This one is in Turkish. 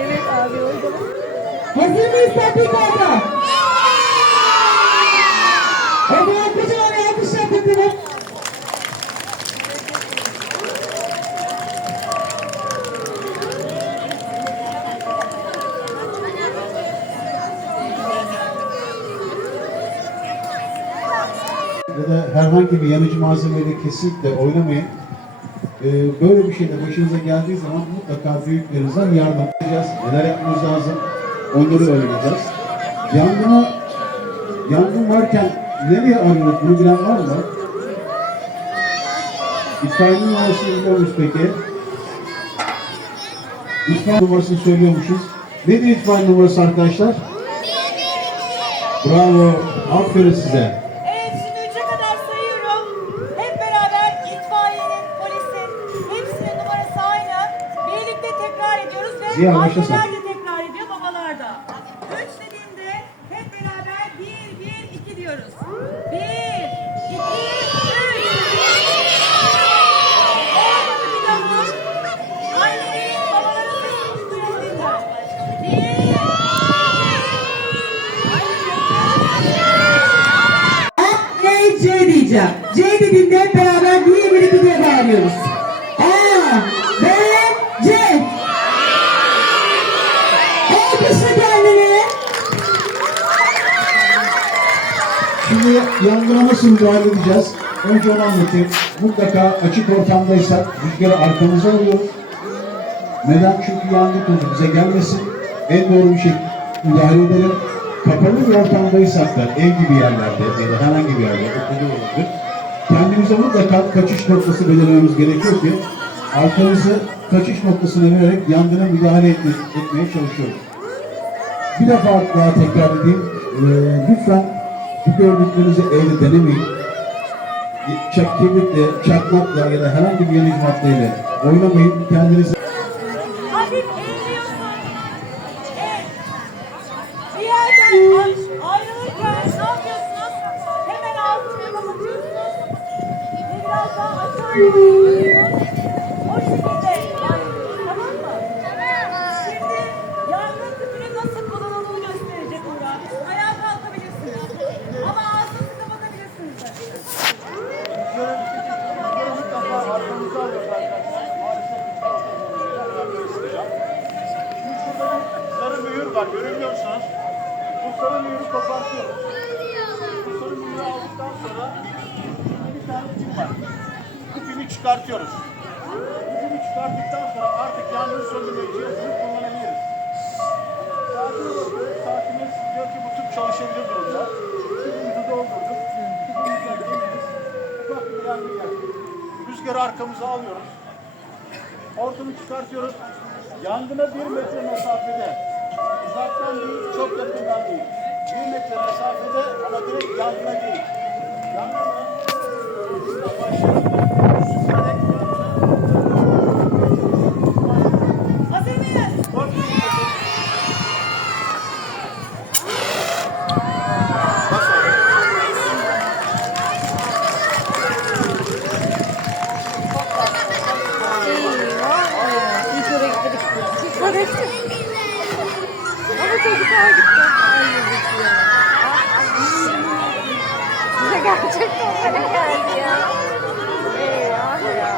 Evet abi orada. Hazır mıyız tatbikata? O ya da herhangi bir yanıcı malzemeyle kesinlikle oynamayın. Ee, böyle bir şeyde başınıza geldiği zaman mutlaka büyüklerinizden yardım edeceğiz. Neler yapmamız lazım onları öğreneceğiz. Yangına, yangın varken nereye arıyoruz bunu bilen var mı? İtfaiyenin numarasını biliyor muyuz peki? İtfaiye numarasını söylüyormuşuz. Nedir itfaiye numarası arkadaşlar? Bravo. Aferin size. Ziya, başlasın. anneler de tekrar ediyor babalar da. Üç dediğimde hep beraber bir, bir, iki diyoruz. Bir, iki, üç. Olmadı bir daha. Annenin, babaların sesini duyabilirler. Bir, A, B, C diyeceğim. C dediğimde hep beraber bir, bir, iki diye bağırıyoruz. A, Şimdi yangına nasıl edeceğiz? Önce onu anlatayım. Mutlaka açık ortamdaysak rüzgarı arkamıza alıyoruz. Neden? Çünkü yangın tozu bize gelmesin. En doğru bir şekilde müdahale edelim. Kapalı bir ortamdaysak da ev gibi yerlerde ya da herhangi bir yerde okulda olabilir. Kendimize mutlaka kaçış noktası belirlememiz gerekiyor ki arkamızı kaçış noktasına vererek yangına müdahale etme, etmeye çalışıyoruz. Bir defa daha tekrar edeyim. Ee, lütfen bu gördüklerinizi evde denemeyin. Kibritle, çakmakla ya da herhangi bir yanıcı maddeyle oynamayın. Kendinizi Hafif eğiliyorsun. Evet. Bir ne yapıyorsunuz? Hemen ağzını biraz daha şekilde var, görünüyor musunuz? Bu sarı mühürü kopartıyoruz. Bu sarı aldıktan sonra bir tane pin var. Bu pini çıkartıyoruz. Bu pini çıkarttıktan sonra artık yangın söndürme cihazını kullanabiliriz. Bakıyoruz. Saatimiz diyor ki bu tüp çalışabilir durumda. Tüpümüzü doldurduk. Tüpümüzden temiz. Ufak bir yangın yaktık. Rüzgarı arkamıza alıyoruz. Hortumu çıkartıyoruz. Yangına bir metre mesafede. Uzaktan değil, çok yakından değil. Bir metre mesafede ama direkt yangına değil. Yangına daha gitti. Ay yazık ya. Bize gerçekten geldi ya. Eyvah ya.